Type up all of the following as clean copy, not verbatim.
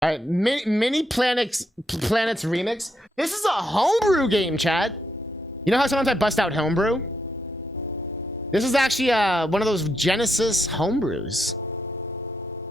All right, Miniplanets remix. This is a homebrew game, chat. You know how sometimes I bust out homebrew? This is actually one of those Genesis homebrews.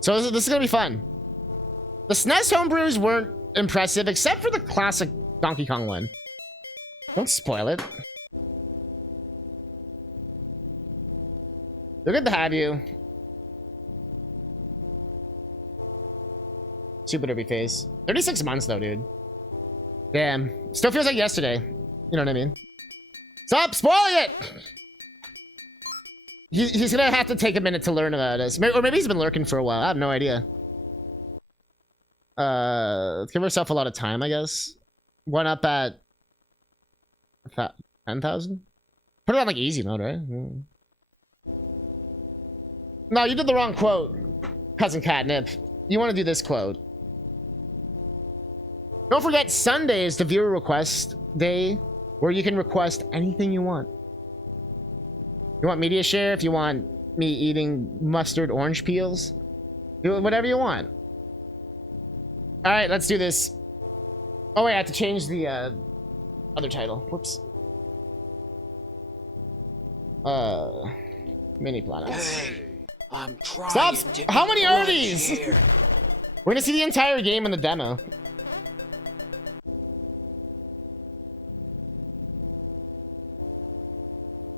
So this is gonna be fun. The SNES homebrews weren't impressive, except for the classic Donkey Kong one. Don't spoil it. They're good to have you. Super derby face. 36 months though, dude. Damn. Still feels like yesterday. You know what I mean? Stop spoiling it! He's gonna have to take a minute to learn about this. Or maybe he's been lurking for a while. I have no idea. Let's give ourselves a lot of time, I guess. One up at 10,000? Put it on like easy mode, right? No, you did the wrong quote, CousinCatnip. You want to do this quote. Don't forget, Sunday is the viewer request day where you can request anything you want. You want media share? If you want me eating mustard orange peels, do whatever you want. All right, let's do this. Oh wait, I have to change the other title. Whoops. Miniplanets. Hey, I'm trying. Stop! How many are these? We're gonna see the entire game in the demo.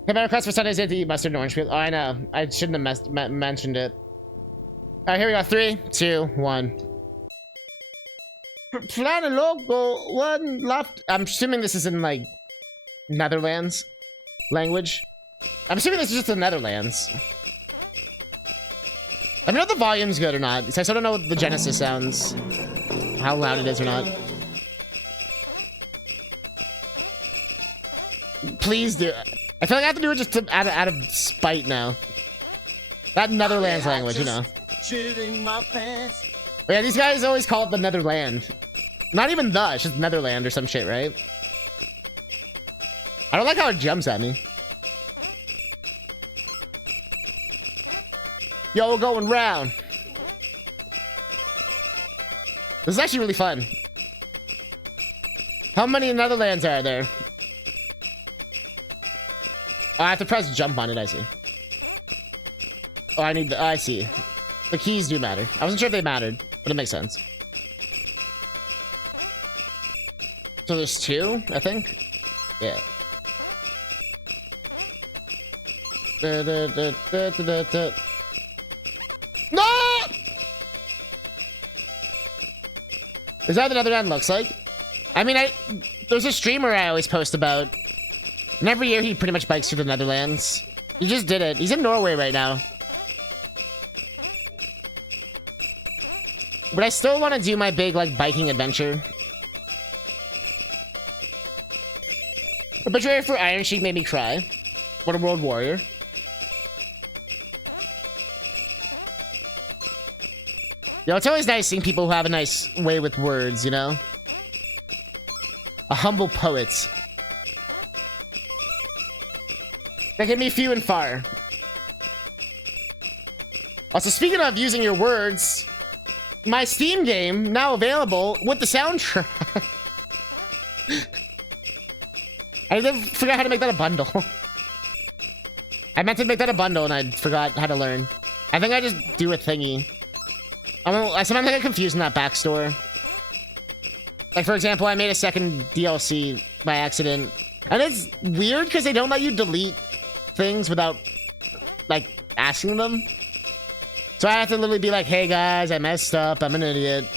Hey, my request for Sundays is to eat mustard and orange peel. Oh, I know. I shouldn't have mentioned it. All right, here we go. 3, 2, 1. Planet logo, one left. I'm assuming this is in like Netherlands language. I'm assuming this is just the Netherlands. I don't know if the volume's good or not. So I still don't know what the Genesis sounds, how loud it is or not. Please do. I feel like I have to do it just out of spite now. That Netherlands language, you know. Shitting my pants. But yeah, these guys always call it the Netherland. Not even the, it's just Netherland or some shit, right? I don't like how it jumps at me. Yo, we're going round. This is actually really fun. How many Netherlands are there? Oh, I have to press jump on it, I see. Oh, I need the, I see. The keys do matter. I wasn't sure if they mattered, but it makes sense. So there's 2, I think? Yeah. No! Is that what the Netherland looks like? I mean, there's a streamer I always post about. And every year he pretty much bikes through the Netherlands. He just did it. He's in Norway right now. But I still want to do my big, like, biking adventure. The betrayer for Iron Sheik made me cry. What a world warrior. Yo, it's always nice seeing people who have a nice way with words, you know? A humble poet. They can be few and far. Also, speaking of using your words, my Steam game, now available with the soundtrack. I forgot how to make that a bundle. I meant to make that a bundle and I forgot how to learn. I think I just do a thingy. I sometimes get confused in that backstore. Like, for example, I made a second DLC by accident. And it's weird because they don't let you delete things without, like, asking them. So I have to literally be like, hey guys, I messed up, I'm an idiot.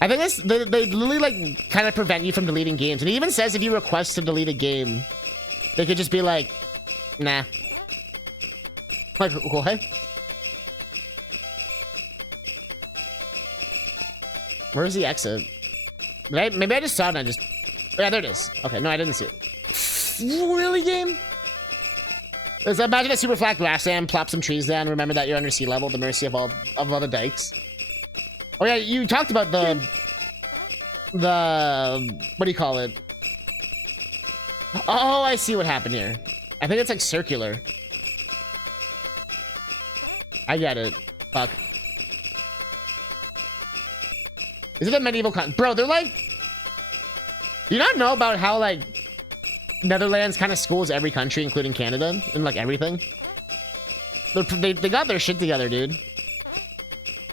I think they literally, like, kind of prevent you from deleting games. And it even says if you request to delete a game, they could just be like, nah. Like, what? Where's the exit? Maybe I just saw it and I just... Yeah, there it is. Okay, no, I didn't see it. Really, game? So imagine a super flat grassland, plop some trees down, remember that you're under sea level, the mercy of all the dikes. Oh yeah, you talked about the what do you call it? Oh, I see what happened here. I think it's like circular. I get it. Fuck. Is it a medieval bro, they're like... Do you not know about how, like, Netherlands kind of schools every country, including Canada, and, like, everything? They got their shit together, dude.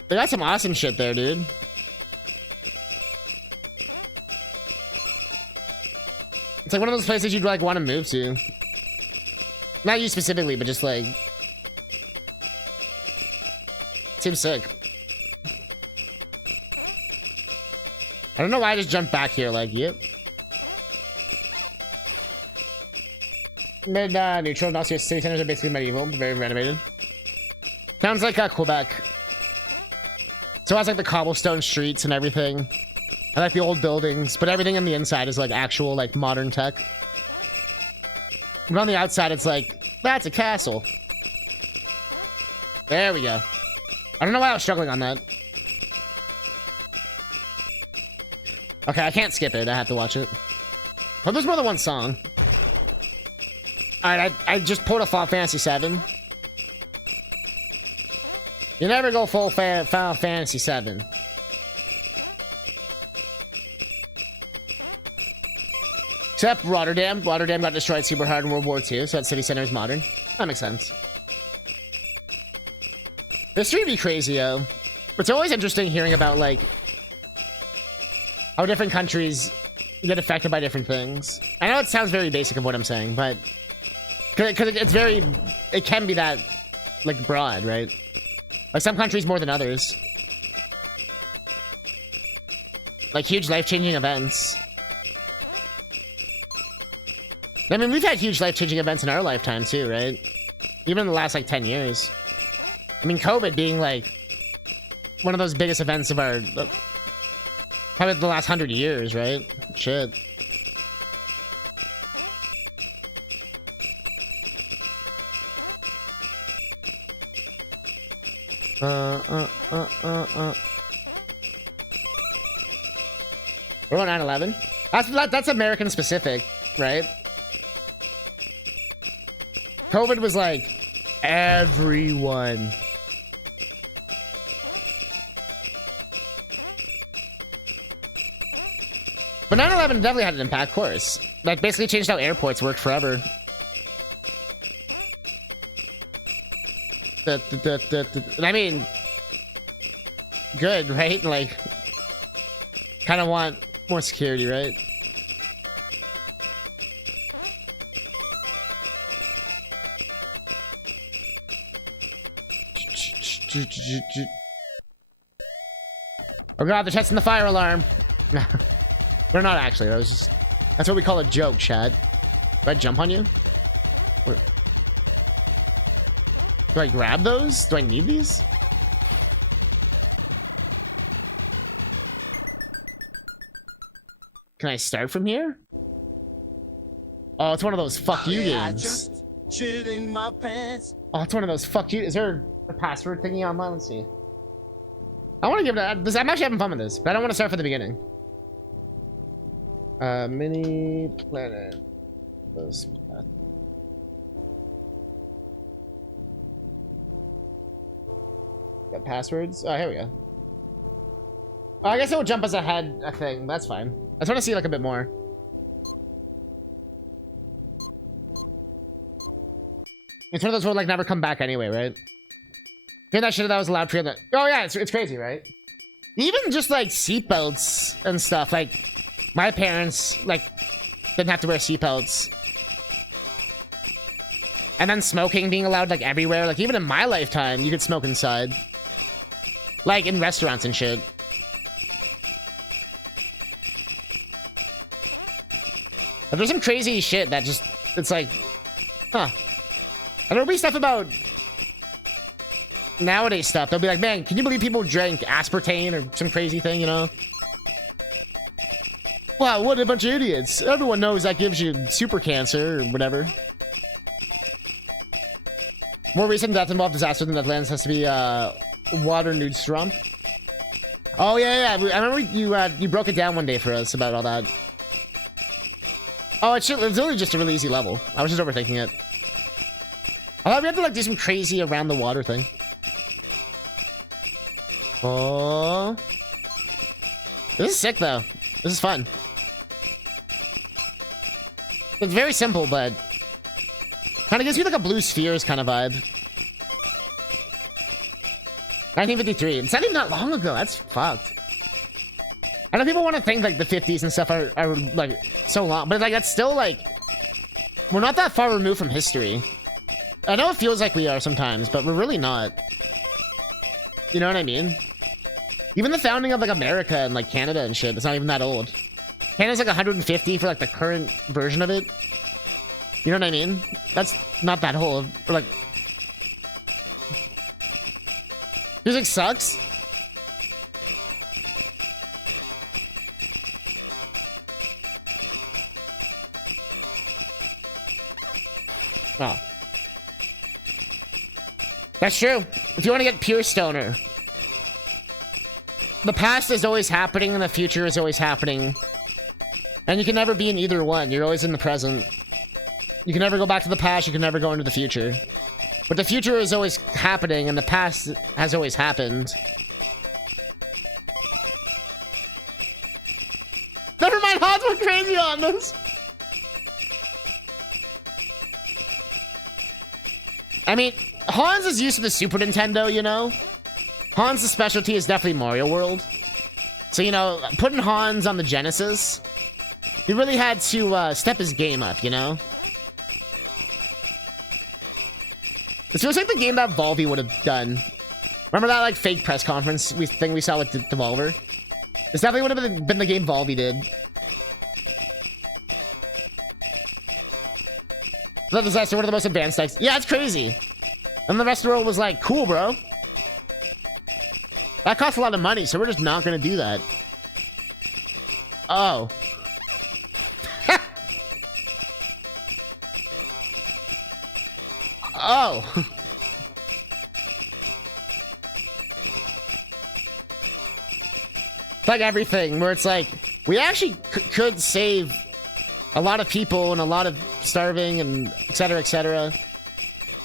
They got some awesome shit there, dude. It's like one of those places you'd, like, want to move to. Not you specifically, but just, like... Seems sick. I don't know why I just jumped back here, like, yep. Mid neutral, not serious. City centers are basically medieval, very renovated. Sounds like Quebec. So it has like the cobblestone streets and everything. I like the old buildings, but everything on the inside is like actual like modern tech. But on the outside, it's like, that's a castle. There we go. I don't know why I was struggling on that. Okay, I can't skip it. I have to watch it. Oh, there's more than one song. Alright, I just pulled a Final Fantasy 7. You never go full Final Fantasy 7. Except Rotterdam. Rotterdam got destroyed super hard in World War II, so that city center is modern. That makes sense. This would be crazy, yo. It's always interesting hearing about, like, how different countries get affected by different things. I know it sounds very basic of what I'm saying, but... Because it's very... It can be that, like, broad, right? Like, some countries more than others. Like, huge life-changing events. I mean, we've had huge life-changing events in our lifetime, too, right? Even in the last, like, 10 years. I mean, COVID being, like, one of those biggest events of our... probably the last 100 years, right? Shit. What about 9/11? That's American specific, right? COVID was like everyone. But 9/11 definitely had an impact, of course. Like, basically changed how airports worked forever. I mean, good, right? Like, kind of want more security, right? Oh god, they're testing the fire alarm. They're not actually. That was just... That's what we call a joke, Chad. Do I jump on you? Or... Do I grab those? Do I need these? Can I start from here? Oh, it's one of those fuck you games. Just shitting my pants. Oh, it's one of those fuck you. Is there a password thingy online? Let's see. I want to give it this. I'm actually having fun with this, but I don't want to start from the beginning. Miniplanets. Got passwords? Oh, here we go. Oh, I guess it will jump us ahead a thing. That's fine. I just want to see like a bit more. It's one of those will like never come back anyway, right? Hear that shit that was allowed for that. Oh yeah, it's crazy, right? Even just like seatbelts and stuff. Like my parents like didn't have to wear seatbelts. And then smoking being allowed like everywhere. Like even in my lifetime, you could smoke inside. Like in restaurants and shit. But there's some crazy shit that just, it's like, huh. And there'll be stuff about nowadays stuff. They'll be like, man, can you believe people drank aspartame or some crazy thing, you know? Wow, what a bunch of idiots. Everyone knows that gives you super cancer or whatever. More recent death involved disaster than Netherlands has to be water nude strump. Oh yeah, yeah. I remember you broke it down one day for us about all that. Oh, it's literally just a really easy level. I was just overthinking it. I thought we had to like do some crazy around the water thing. Oh. This is sick, though. This is fun. It's very simple, but kind of gives you like a Blue Spheres kind of vibe. 1953. It's not even that long ago. That's fucked. I know people want to think like the 50s and stuff are like so long, but like that's still like we're not that far removed from history. I know it feels like we are sometimes, but we're really not. You know what I mean? Even the founding of like America and like Canada and shit, it's not even that old. Canada's like 150 for like the current version of it. You know what I mean? That's not that old. Or like music sucks. Oh. That's true. If you want to get pure stoner. The past is always happening and the future is always happening. And you can never be in either one. You're always in the present. You can never go back to the past, you can never go into the future. But the future is always happening and the past has always happened. Never mind, Hans went crazy on this. I mean, Hans is used to the Super Nintendo, you know? Hans' specialty is definitely Mario World. So, you know, putting Hans on the Genesis, he really had to step his game up, you know? This feels like the game that Volvi would have done. Remember that, like, fake press conference thing we saw with Devolver? This definitely would have been the game Volvi did. The disaster, one of the most advanced decks. Yeah, it's crazy. And the rest of the world was like, cool, bro. That costs a lot of money, so we're just not going to do that. Oh. Oh. It's like everything, where it's like, we actually could save a lot of people and a lot of starving and et cetera, et cetera.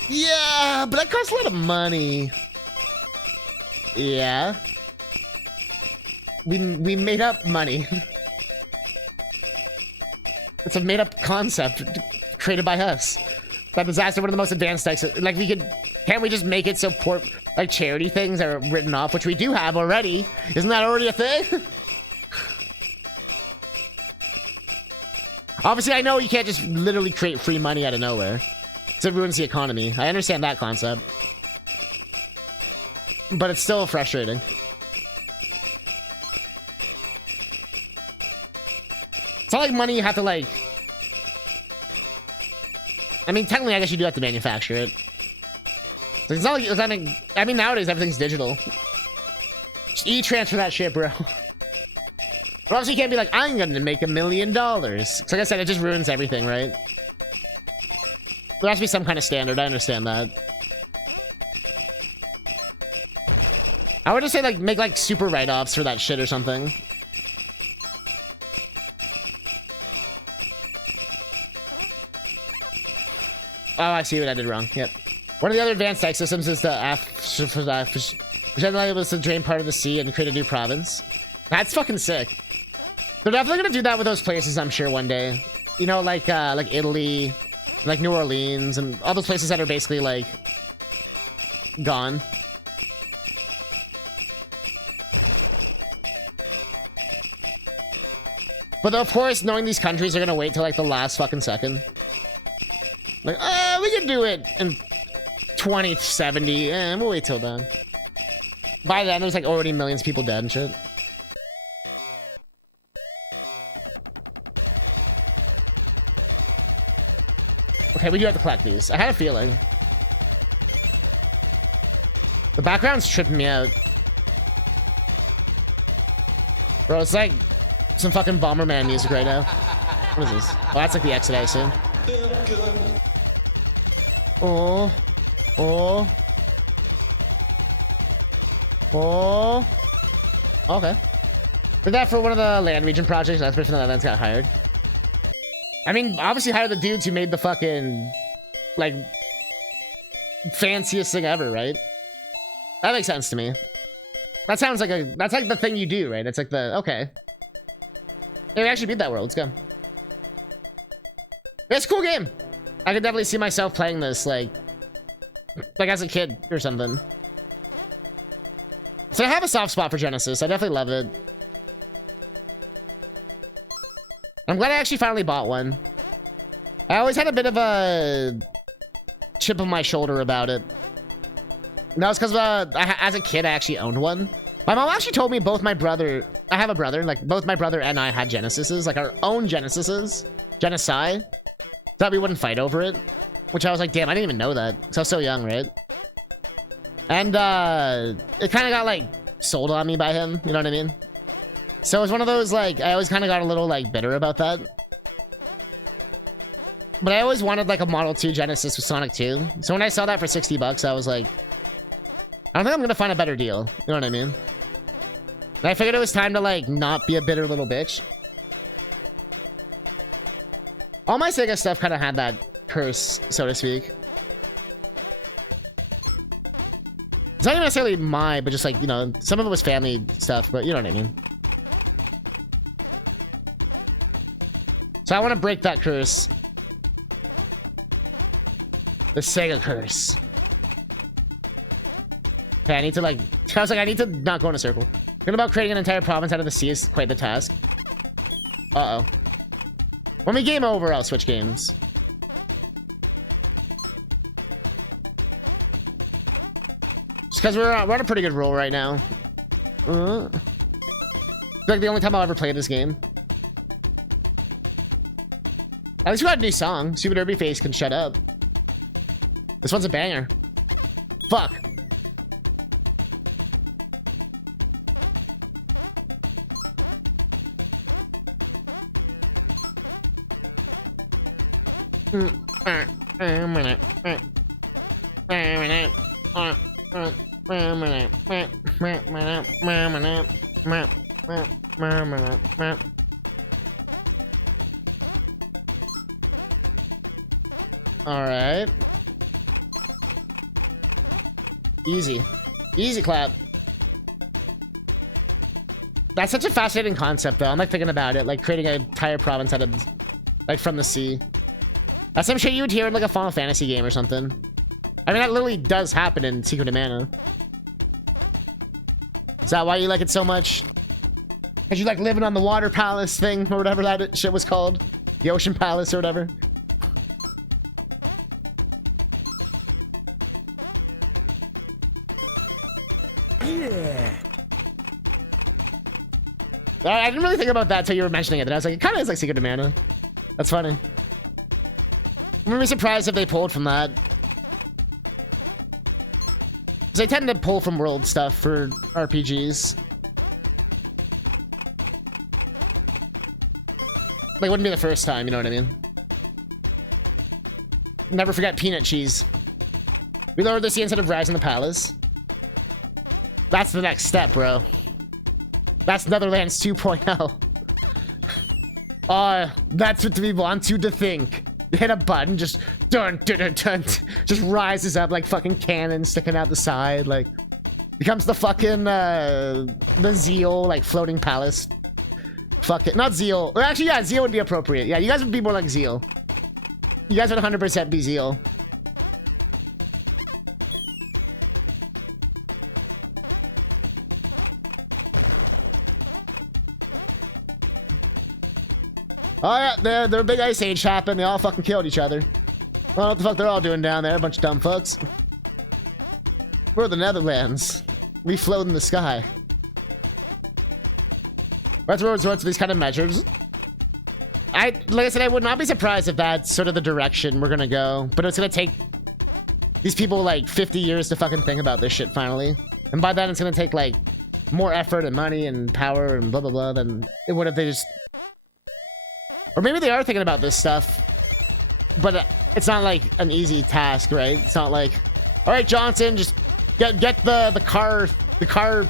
Yeah, but that costs a lot of money. Yeah. We made up money. It's a made up concept created by us. That disaster, one of the most advanced decks. Like, can't we just make it so poor, like, charity things are written off, which we do have already? Isn't that already a thing? Obviously, I know you can't just literally create free money out of nowhere. So it ruins the economy. I understand that concept. But it's still frustrating. It's not like money you have to, like... I mean, technically, I guess you do have to manufacture it. It's not like... I mean, nowadays, everything's digital. Just e-transfer that shit, bro. But obviously, you can't be like, I'm gonna make $1 million. So like I said, it just ruins everything, right? There has to be some kind of standard. I understand that. I would just say, like, make, like, super write-offs for that shit or something. Oh, I see what I did wrong. Yep. One of the other advanced tech systems is the which enables to drain part of the sea and create a new province. That's fucking sick. They're definitely gonna do that with those places, I'm sure, one day. You know, like Italy, like New Orleans, and all those places that are basically, like, gone. But of course, knowing these countries are gonna wait till, like, the last fucking second. Like, we can do it in 2070. We'll wait till then. By then, there's, like, already millions of people dead and shit. Okay, we do have to collect these. I had a feeling. The background's tripping me out. Bro, it's like some fucking Bomberman music right now. What is this? Oh, that's like the exit, I assume. Oh. Oh. Oh. Okay. Did that for one of the land region projects. That's person that got hired. I mean, obviously hire the dudes who made the fucking, like, fanciest thing ever, right? That makes sense to me. That sounds like that's like the thing you do, right? It's like okay. Yeah, we actually beat that world. Let's go. It's a cool game. I could definitely see myself playing this, like as a kid or something. So I have a soft spot for Genesis. I definitely love it. I'm glad I actually finally bought one. I always had a bit of a chip on my shoulder about it. And that was because as a kid, I actually owned one. My mom actually told me I have a brother, like both my brother and I had Genesises, like our own Genesises, Genocide, so that we wouldn't fight over it. Which I was like, damn, I didn't even know that, because I was so young, right? And it kind of got like sold on me by him, you know what I mean? So it was one of those, like, I always kind of got a little like bitter about that. But I always wanted like a Model 2 Genesis with Sonic 2. So when I saw that for 60 bucks, I was like, I don't think I'm gonna find a better deal. You know what I mean? And I figured it was time to like not be a bitter little bitch. All my Sega stuff kind of had that curse, so to speak. It's not even necessarily my, but just like, you know, some of it was family stuff, but you know what I mean. So I want to break that curse. The Sega curse. Okay, I need to like... I was like, I need to not go in a circle. Thinking about creating an entire province out of the sea is quite the task. Uh-oh. When we game over, I'll switch games. Just because we're on a pretty good roll right now. It's like the only time I'll ever play this game. At least we got a new song. Stupid Derby Face can shut up. This one's a banger. Fuck. All right. Easy. Easy clap. That's such a fascinating concept, though. I'm like thinking about it, like creating an entire province out of, like, from the sea. That's some shit you would hear in like a Final Fantasy game or something. I mean, that literally does happen in Secret of Mana. Is that why you like it so much? Because you like living on the water palace thing or whatever that shit was called? The ocean palace or whatever? Yeah. I didn't really think about that until you were mentioning it. And I was like, it kind of is like Secret of Mana. That's funny. I'm gonna be surprised if they pulled from that. Because they tend to pull from world stuff for RPGs. Like, it wouldn't be the first time, you know what I mean? Never forget peanut cheese. We lowered the sea instead of rising the palace. That's the next step, bro. That's Netherlands 2.0. That's what we want you to think. You hit a button, just dun dun dun dun, just rises up like fucking cannon sticking out the side, like becomes the fucking the Zeal like floating palace. Fuck it, not Zeal. Or actually, yeah, Zeal would be appropriate. Yeah, you guys would be more like Zeal. You guys would 100% be Zeal. Oh yeah, their big ice age happened. They all fucking killed each other. I don't know what the fuck they're all doing down there. A bunch of dumb fucks. We're the Netherlands. We float in the sky. Let's resort to these kind of measures. Like I said, I would not be surprised if that's sort of the direction we're gonna go. But it's gonna take these people like 50 years to fucking think about this shit finally. And by then it's gonna take like more effort and money and power and blah blah blah than it would if they just... Or maybe they are thinking about this stuff, but it's not like an easy task, right? It's not like, all right, Johnson, just get the car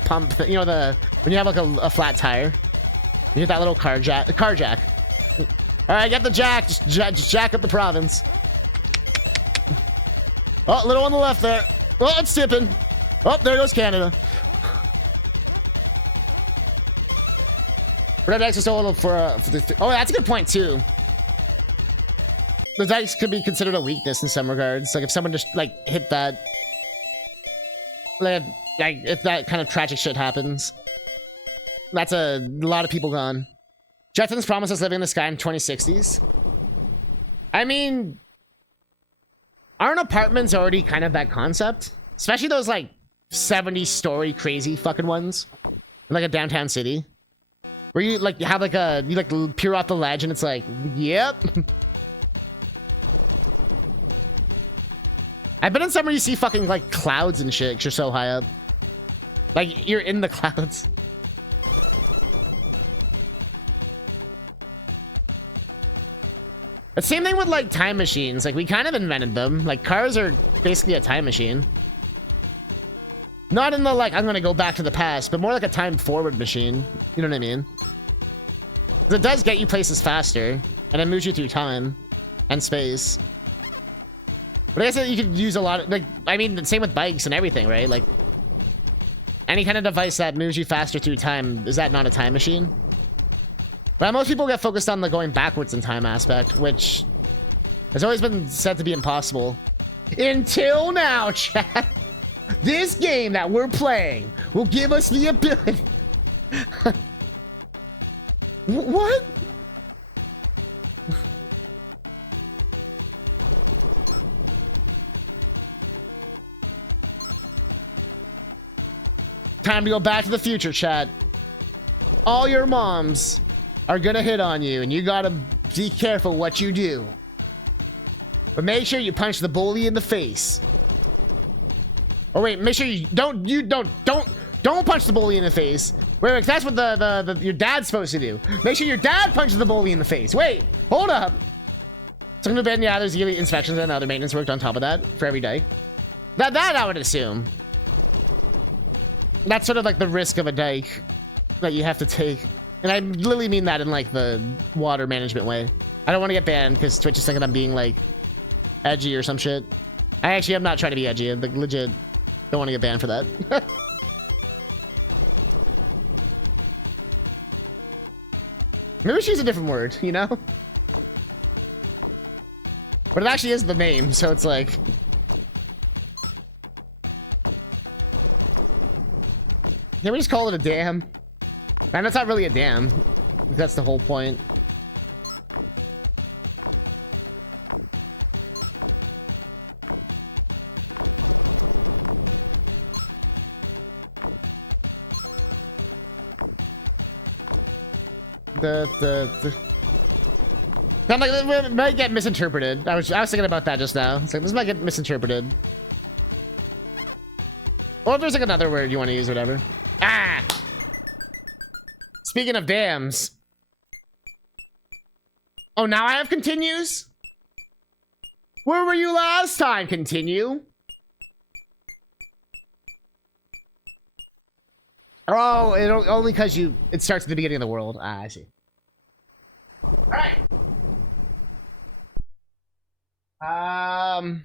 pump, you know, when you have like a flat tire, you get that little car jack. All right, get the jack, just jack up the province. Oh, little on the left there. Oh, it's tipping. Oh, there goes Canada. Red X is total for the... Oh, that's a good point, too. The dice could be considered a weakness in some regards. Like, if someone just, like, hit that... Like, if that kind of tragic shit happens. That's a lot of people gone. Jetsons promises living in the sky in 2060s. I mean... Aren't apartments already kind of that concept? Especially those, like, 70-story crazy fucking ones. In, like, a downtown city. Where you, like, have, like, you, like, peer off the ledge and it's like, yep. I've been in somewhere you see fucking, like, clouds and shit 'cause you're so high up. Like, you're in the clouds. The same thing with, like, time machines. Like, we kind of invented them. Like, cars are basically a time machine. Not in the, like, I'm gonna go back to the past, but more like a time forward machine. You know what I mean? 'Cause it does get you places faster, and it moves you through time and space. But I guess you could use a lot of, like, I mean, the same with bikes and everything, right? Like, any kind of device that moves you faster through time, is that not a time machine? But most people get focused on the going backwards in time aspect, which has always been said to be impossible. Until now, chat. This game that we're playing will give us the ability... What? Time to go back to the future, chat. All your moms are gonna hit on you, and you gotta be careful what you do. But make sure you punch the bully in the face. Oh wait, make sure you don't punch the bully in the face. Wait, that's what your dad's supposed to do. Make sure your dad punches the bully in the face. Wait, hold up. Something to bed, yeah, there's yearly inspections and other maintenance work on top of that for every day. That I would assume. That's sort of like the risk of a dike that you have to take. And I literally mean that in, like, the water management way. I don't want to get banned because Twitch is thinking I'm being, like, edgy or some shit. I'm not trying to be edgy. I'm, like, legit don't want to get banned for that. Maybe she's a different word, you know? But it actually is the name, so it's like... Can we just call it a dam? And that's not really a dam. That's the whole point. I'm like, it might get misinterpreted. I was thinking about that just now. It's like, this might get misinterpreted. Or if there's like another word you want to use, whatever. Ah! Speaking of dams. Oh, now I have continues? Where were you last time, continue? Oh, only because it starts at the beginning of the world. Ah, I see. Alright.